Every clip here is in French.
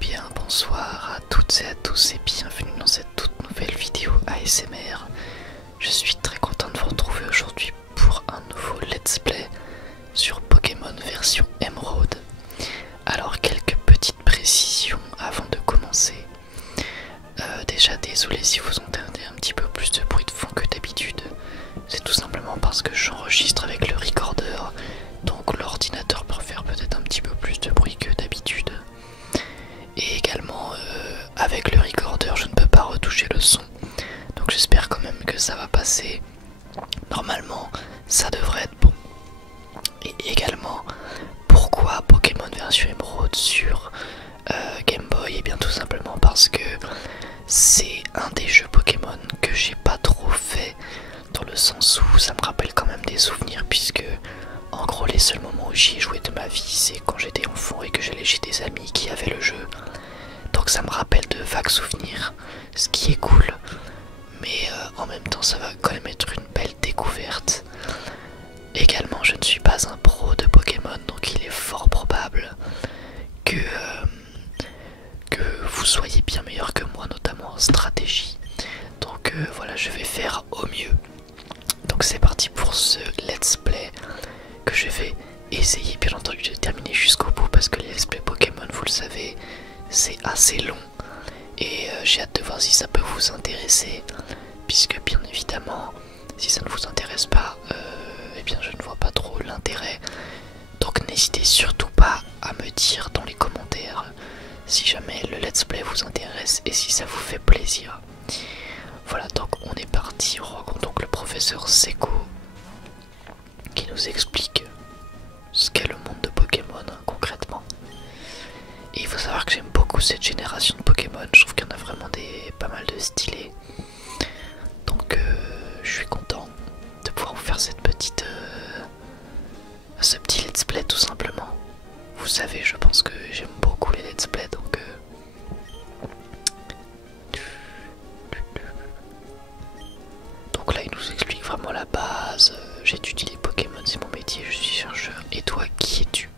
bien, bonsoir à toutes et à tous et bienvenue dans cette toute nouvelle vidéo ASMR. Je suis très content de vous retrouver aujourd'hui pour un nouveau let's play sur Pokémon version Emerald. Alors quelques petites précisions avant de commencer. Déjà désolé si vous entendez un petit peu plus de bruit de fond que d'habitude. C'est tout simplement parce que j'enregistre avec le recorder, donc l'ordinateur peut faire peut-être un petit peu plus de bruit que d'habitude. Et également avec le recorder je ne peux pas retoucher le son, donc j'espère quand même que ça va passer. Normalement ça devrait être bon. Et également pourquoi Pokémon version Emerald sur Game Boy? Et bien tout simplement parce que c'est un des jeux Pokémon que j'ai pas trop fait, dans le sens où ça me rappelle quand même des souvenirs, puisque en gros les seuls moments où j'y ai joué de ma vie c'est quand j'étais enfant et que j'allais chez des amis qui avaient le jeu. Donc ça me rappelle de vagues souvenirs, ce qui est cool, mais en même temps ça va quand même être une belle découverte. Également je ne suis pas un pro de Pokémon, donc il est fort probable que vous soyez bien meilleur que moi, notamment en stratégie. Donc voilà, je vais faire au mieux. Donc c'est parti pour ce let's play que je vais essayer bien entendu de terminer jusqu'au bout, parce que les let's play Pokémon, vous le savez, c'est assez long. Et j'ai hâte de voir si ça peut vous intéresser, puisque bien évidemment si ça ne vous intéresse pas, eh bien je ne vois pas trop l'intérêt. Donc n'hésitez surtout pas à me dire dans les commentaires si jamais le let's play vous intéresse et si ça vous fait plaisir. Voilà, donc on est parti, on rencontre donc le professeur Seko qui nous explique ce qu'est le monde de Pokémon concrètement. Et il faut savoir que j'aime beaucoup cette génération de Pokémon, je trouve qu'il y en a vraiment pas mal de stylés. Donc je suis content de pouvoir vous faire cette petite ce petit let's play tout simplement. Vous savez, je pense que j'aime beaucoup les let's play, donc là il nous explique vraiment la base. J'étudie les Pokémon, c'est mon métier, je suis chercheur. Et toi, qui es-tu?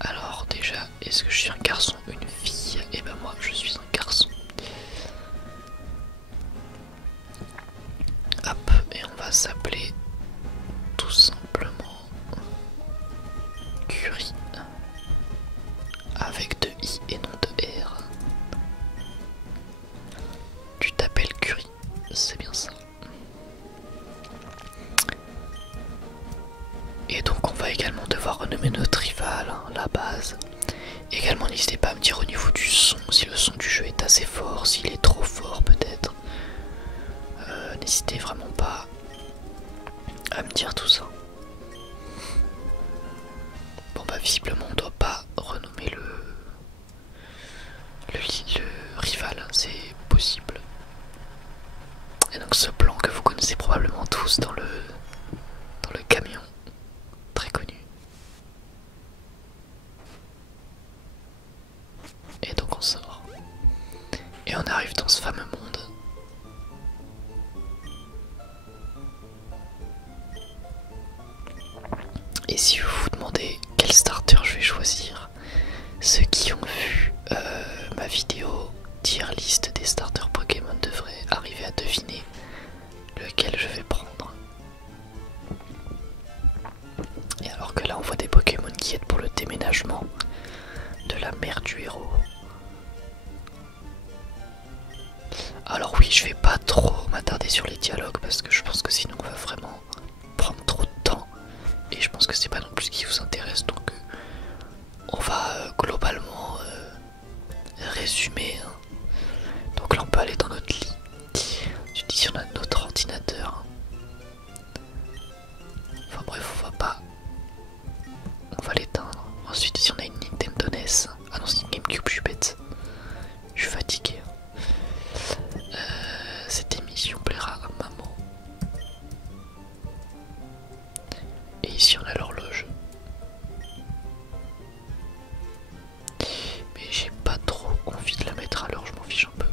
Alors déjà, est-ce que je suis un garçon ou une fille? Et ben moi je suis un garçon. Hop, et on va s'appeler tout simplement Curie, avec 2 I et non 2 R. Tu t'appelles Curie, c'est bien ça. Et donc on va également devoir renommer notre rival, hein, la base. Également n'hésitez pas à me dire au niveau du son, si le son du jeu est assez fort, s'il est trop fort peut-être. N'hésitez vraiment pas à me dire tout ça. Bon bah visiblement on doit pas renommer le rival, hein, c'est possible. Et donc ce plan que vous connaissez probablement tous dans le camion, très connu. Et donc on sort. Et on arrive dans ce fameux monde. Et si vous vous demandez quel starter je vais choisir, ceux qui ont vu ma vidéo tier list des starters Pokémon devraient arriver à deviner lequel je vais prendre. Et alors que là on voit des Pokémon qui aident pour le déménagement de la mère du héros. Alors oui, je vais pas trop m'attarder sur les dialogues parce que je pense que sinon on va vraiment prendre trop de temps. Et je pense que c'est pas non plus ce qui vous intéresse, donc on va globalement résumer, hein. Donc là on peut aller dans notre lit. Je dis si on a notre ordinateur. Enfin bref, on va l'éteindre. Ensuite si on a une Nintendo NES. Ah non, c'est une GameCube, je suis bête. Je suis fatigué. Cette émission plaira à maman. Et ici on a l'horloge. Mais j'ai pas trop envie de la mettre à l'heure, je m'en fiche un peu.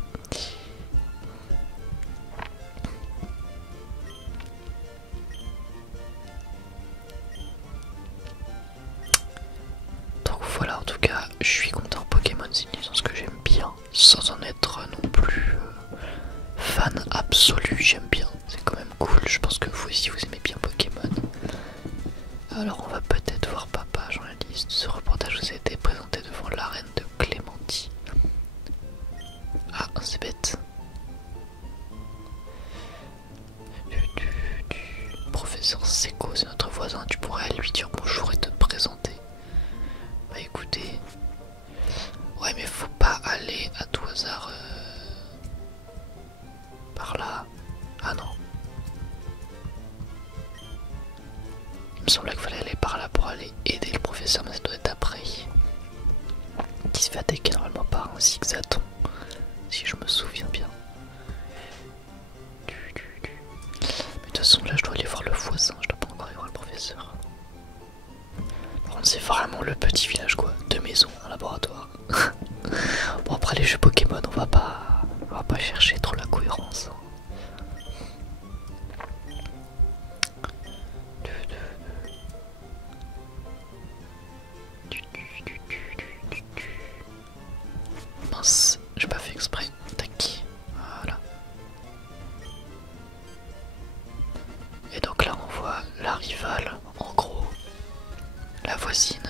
Donc voilà, en tout cas je suis content. c'est une licence que j'aime bien, sans en être non plus fan absolu, j'aime bien, c'est quand même cool, je pense que vous aussi vous aimez bien Pokémon. Alors on va peut-être voir Papa, journaliste, ce reportage vous a été présenté devant l'arène de Clémenty. Ah, c'est bête. Professeur Seco, c'est notre voisin, tu pourrais lui dire bonjour et te présenter. Bah écoutez, ouais mais faut pas aller à tout hasard par là. Ah non. Il me semblait qu'il fallait aller par là pour aller aider le professeur, mais ça doit être après. Qui se fait attaquer normalement par un zigzaton, si je me souviens bien. Mais de toute façon là je dois aller voir le voisin, je dois pas encore aller voir le professeur. Par contre c'est vraiment le petit village quoi, 2 maisons, un laboratoire. Bon après les jeux Pokémon on va pas chercher trop la cohérence. Mince, j'ai pas fait exprès. Tac. Voilà. Et donc là on voit la rivale, en gros, la voisine,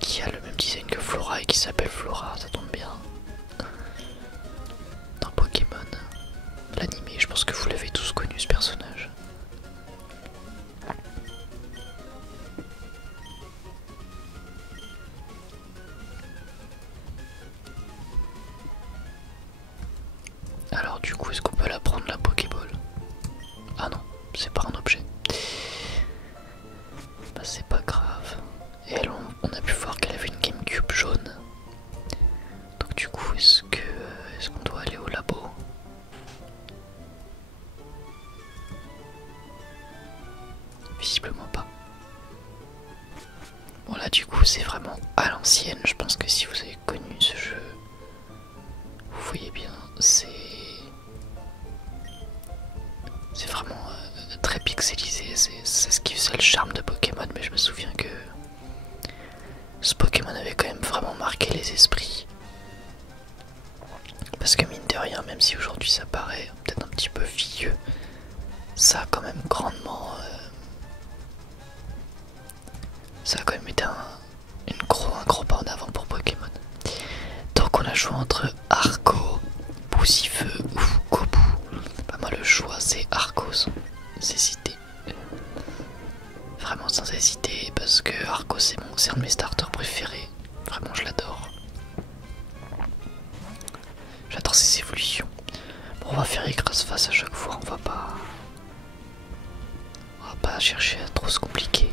qui a le même design que Flora et qui s'appelle Flora, ça tombe bien. Dans Pokémon, l'animé, je pense que vous l'avez tous connu ce personnage. Alors du coup, est-ce qu'on peut la prendre la Pokéball? Ah non, c'est pas un objet. Bah c'est pas grave. Et elle, on a pu voir qu'elle avait une GameCube jaune. Donc du coup, est-ce qu'on doit aller au labo? Visiblement pas. Bon là du coup c'est vraiment à l'ancienne. Je pense que si vous avez connu ce jeu, vous voyez bien, c'est vraiment très pixelisé, c'est ce qui faisait le charme de Pokémon, mais je me souviens que ce Pokémon avait quand même vraiment marqué les esprits. Parce que mine de rien, même si aujourd'hui ça paraît peut-être un petit peu vieux, ça a quand même grandement... ça a quand même été un gros pas en avant pour Pokémon. Donc on a joué entre Arco, Poussifeu ou Gobu. Bah moi le choix c'est Arco sans hésiter. Vraiment sans hésiter parce que Arco c'est un de mes starters préférés. Vraiment je l'adore. J'adore ses évolutions. Bon, on va faire écrase face à chaque fois, on va pas chercher à trop se compliquer.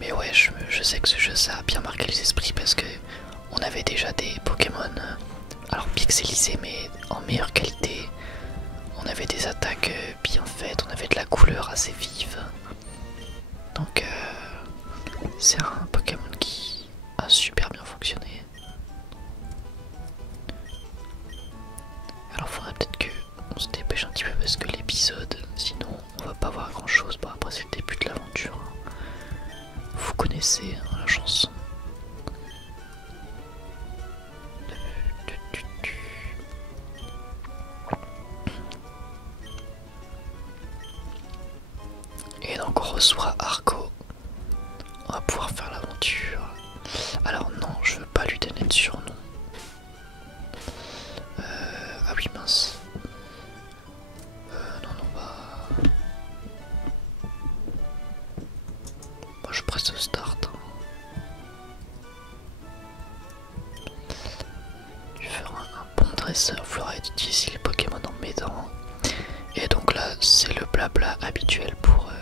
Mais ouais, je sais que ce jeu ça a bien marqué les esprits parce que on avait déjà des Pokémon, alors pixelisés mais en meilleure qualité. On avait des attaques bien faites, on avait de la couleur assez vive. Donc c'est un Pokémon qui a super bien fonctionné. Alors faudrait peut-être qu'on se dépêche un petit peu parce que l'épisode, sinon on va pas voir grand chose. Bon après c'est le début de l'aventure. Vous connaissez hein, la chanson. Et donc on reçoit Arco. On va pouvoir faire l'aventure. Alors non, je veux pas lui donner de surnom. Ah oui mince. Non, bah... Moi je presse start. Tu feras un bon dresseur, Flora utilise les Pokémon en m'aidant. Et donc là c'est le blabla habituel pour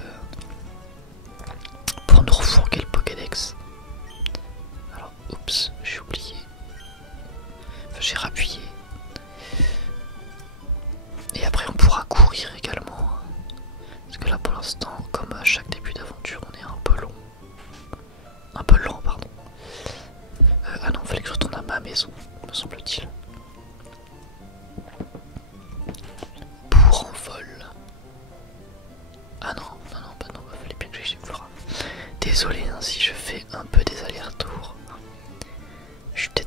nous refourguer le Pokédex. Alors oups, j'ai oublié. Enfin j'ai rappuyé. Et après on pourra courir également. Parce que là pour l'instant, comme à chaque début d'aventure, on est un peu long. Un peu lent, pardon. Ah non, fallait que je retourne à ma maison, me semble-t-il. Pour en vol. Ah non, bah fallait bien que j'aille chez Flora. Désolé hein, si je fais un peu des allers-retours. Je suis peut-être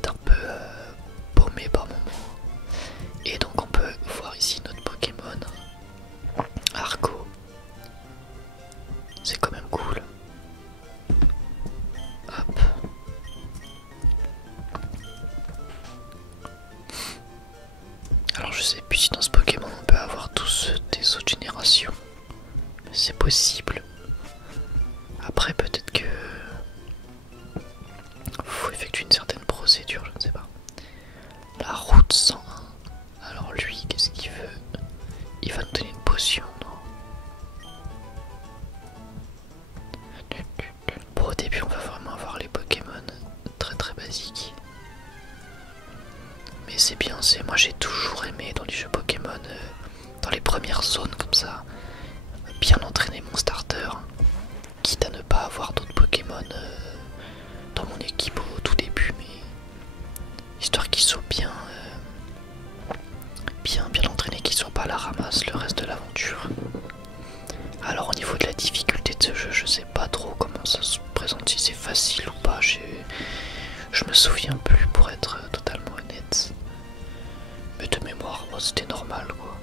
c'est possible. Après peut-être que faut effectuer une certaine procédure, je ne sais pas. La route 101. Alors lui, qu'est-ce qu'il veut? Il va nous donner une potion, non? Bon, au début on va vraiment avoir les Pokémon très très basiques. Mais c'est bien, moi j'ai toujours aimé dans les jeux Pokémon, dans les premières zones comme ça, bien entraîner mon starter, quitte à ne pas avoir d'autres Pokémon dans mon équipe au tout début, mais histoire qu'ils soient bien entraînés, qu'ils soient pas à la ramasse le reste de l'aventure. Alors au niveau de la difficulté de ce jeu, je sais pas trop comment ça se présente, si c'est facile ou pas, je me souviens plus pour être totalement honnête. Mais de mémoire, moi c'était normal quoi,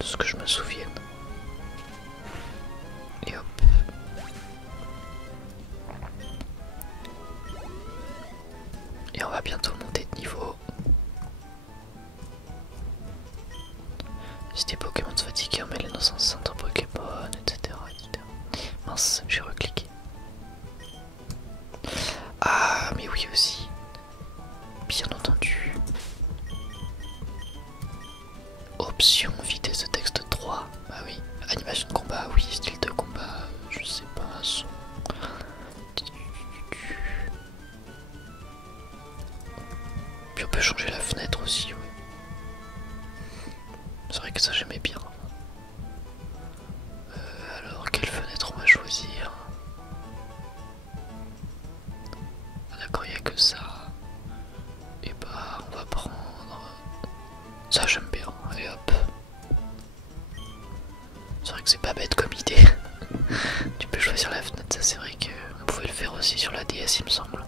de ce que je me souvienne. Et hop. Et on va bientôt monter de niveau. Si tes Pokémon se fatiguent, on met les dans un centre Pokémon, etc. Mince, j'ai recliqué. Ah, mais oui aussi. Bien entendu. Option vitesse de texte 3. Bah oui. Animation de combat, oui. Style de combat, je sais pas. Son. Puis on peut changer la fenêtre aussi, ouais. C'est vrai que ça j'aimais bien. Alors quelle fenêtre on va choisir? Ah, d'accord, il n'y a que ça. Et bah on va prendre... Ça j'aime bien, et hop. C'est vrai que c'est pas bête comme idée. Tu peux choisir la fenêtre, ça c'est vrai qu'on pouvait le faire aussi sur la DS il me semble.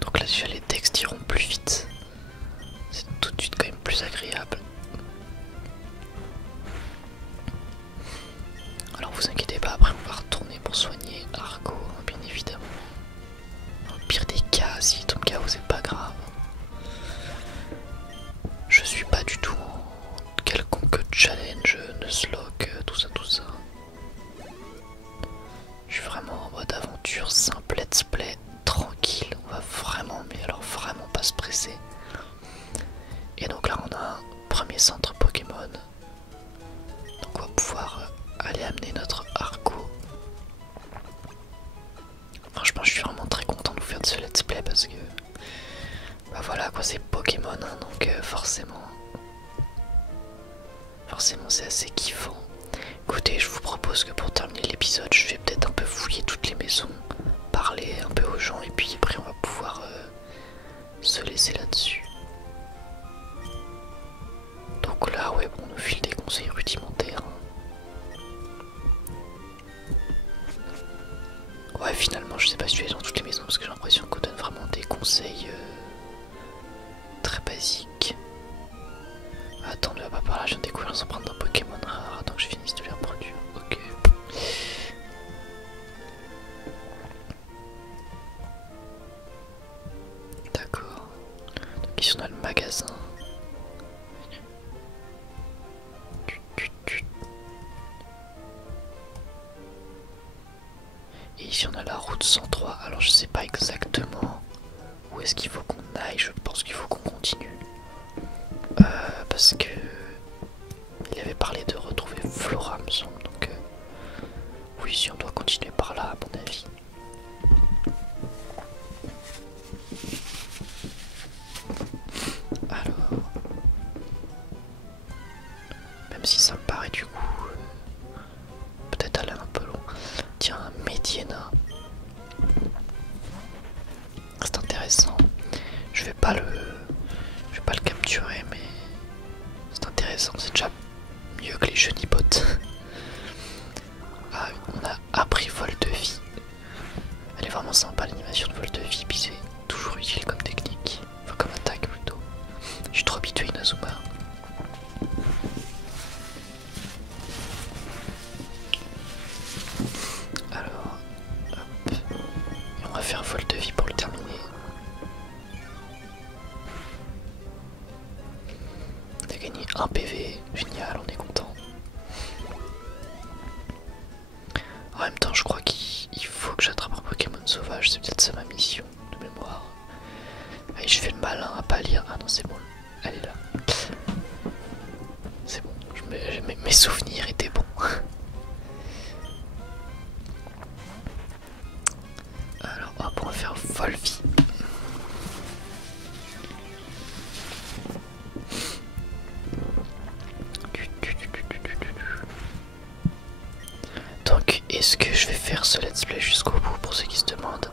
Donc là déjà les textes iront plus vite. C'est tout de suite quand même plus agréable. Alors vous inquiétez pas, après on va retourner pour soigner Argo, hein, bien évidemment. Dans le pire des cas, s'il tombe KO c'est pas grave. Je suis pas du tout en quelconque challenge, Nuzlocke, tout ça. Je suis vraiment en mode aventure simple, let's play, tranquille. On va vraiment, mais alors vraiment pas se presser. Et donc là on a un premier centre Pokémon. Donc on va pouvoir aller amener notre Argo. Franchement je suis vraiment très content de vous faire de ce let's play parce que... Bah voilà quoi, c'est Pokémon hein, donc forcément c'est assez kiffant. Écoutez, je vous propose que pour terminer l'épisode, je vais peut-être un peu fouiller toutes les maisons, parler un peu aux gens et puis après on va pouvoir se laisser là-dessus. Donc là ouais bon, on nous file des conseils rudimentaires. Ouais finalement je sais pas si tu es dans toutes les maisons parce que j'ai l'impression qu'on donne vraiment des conseils très basiques. Attends, ne va pas par là, je viens de découvrir les empreintes d'un Pokémon rare. Attends que je finisse de les reproduire. Ok. D'accord. Donc ici on a le magasin. Et ici on a la route 103. Alors je sais pas exactement où est-ce qu'il faut qu'on aille. Je pense qu'il faut qu'on continue. Parce que il avait parlé de retrouver Flora me semble. Donc oui, si on doit continuer par là à mon avis. Alors, même si ça me paraît du coup peut-être aller un peu loin. Tiens, un Mediana. C'est intéressant. Je vais pas le capturer, mais c'est intéressant. C'est déjà mieux que les Genipotes. Ah, on a appris vol de vie. Elle est vraiment sympa l'animation de vol de vie, puis c'est toujours utile comme technique. Enfin comme attaque plutôt. Je suis trop habitué à Inazuma. Alors, hop. Et on va faire vol de vie pour le terminer. On a gagné un PV, génial, on est content. page, c'est peut-être ça ma mission de mémoire. Allez, je fais le malin à pas lire. Ah non, c'est bon, elle est là. C'est bon, mes souvenirs étaient bons. Alors hop, on va faire Volvi. Donc est-ce que je vais faire ce let's play jusqu'au bout pour ceux qui se demandent?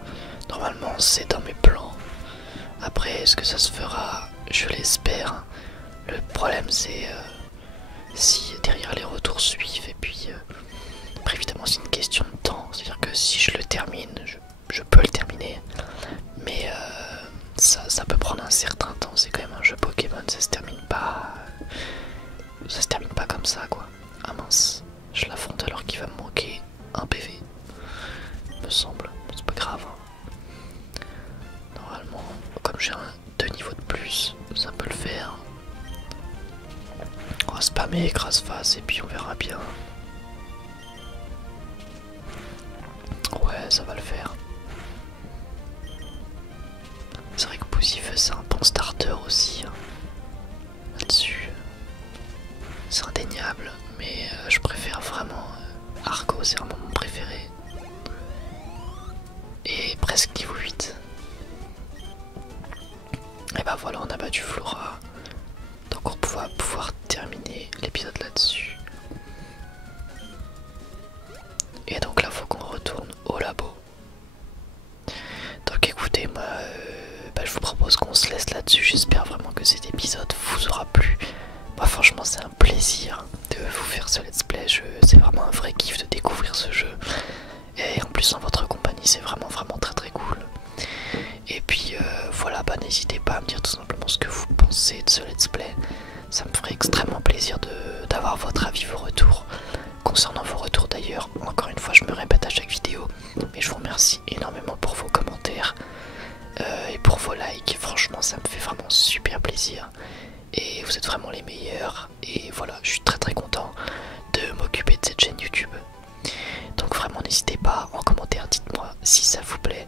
Normalement c'est dans mes plans. Après est-ce que ça se fera? Je l'espère. Le problème c'est si derrière les retours suivent et puis après évidemment c'est une question de temps. C'est à dire que si je le termine je peux le terminer. Mais ça peut prendre un certain temps. C'est quand même un jeu Pokémon, ça se termine pas. Ça se termine pas comme ça quoi. Ah mince, je l'affronte alors qu'il va me manquer un PV. Me semble, c'est pas grave. Normalement, comme j'ai 2 niveaux de plus, ça peut le faire. On va spammer écrase face et puis on verra bien. Ouais, ça va le faire. C'est vrai que Pousif c'est un bon starter aussi. Hein. Là-dessus, c'est indéniable, mais je préfère vraiment Arco, c'est vraiment mon préféré. Et presque niveau 8. Et bah voilà, on a battu Flora. Donc on va pouvoir terminer l'épisode là-dessus. Et donc là, faut qu'on retourne au labo. Donc écoutez, moi, je vous propose qu'on se laisse là-dessus. J'espère vraiment que cet épisode vous aura plu. Moi, franchement, c'est un plaisir de vous faire ce let's play. C'est vraiment un vrai kiff de découvrir ce jeu. Et en plus, en votre compagnie, c'est vraiment très très cool. Et puis voilà, bah n'hésitez pas à me dire tout simplement ce que vous pensez de ce let's play. Ça me ferait extrêmement plaisir d'avoir votre avis, vos retours. Concernant vos retours d'ailleurs, encore une fois je me répète à chaque vidéo, mais je vous remercie énormément pour vos commentaires et pour vos likes. Franchement ça me fait vraiment super plaisir et vous êtes vraiment les meilleurs. Et voilà, je suis très très content de m'occuper de cette chaîne YouTube. Donc vraiment n'hésitez pas, en commentaire dites-moi si ça vous plaît.